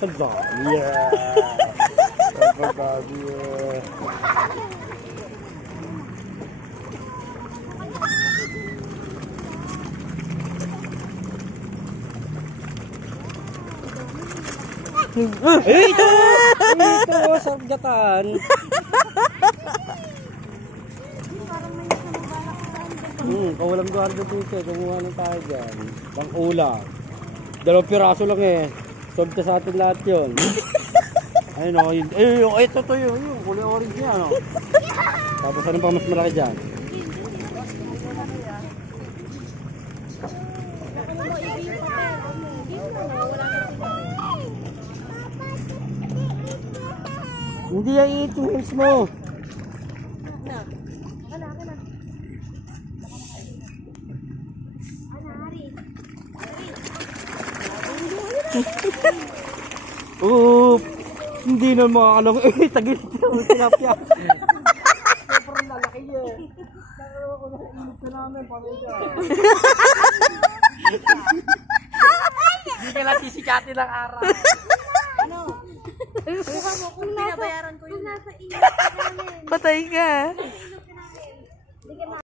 Ang dami yan. Ang dami yan. Ito! Ito! Sarap gatan! Kawalang guard dito. Kumuha ng tayo dyan. Pang ulam. 2 piraso lang eh. Solve sa atin lahat yun. Ayun o. Ito to yun. Kulay orange niya. No? Tapos ano pa mas malaki dyan? Hindi ay eating hands mo. Hindi na makakalong. Tagil ito. Tilapia. Sobrang lalaki niya. Nakaroon ko na init na namin. Hindi ka lang sisikatin ng araw. Ano? Kung binabayaran ko yun. Patay ka.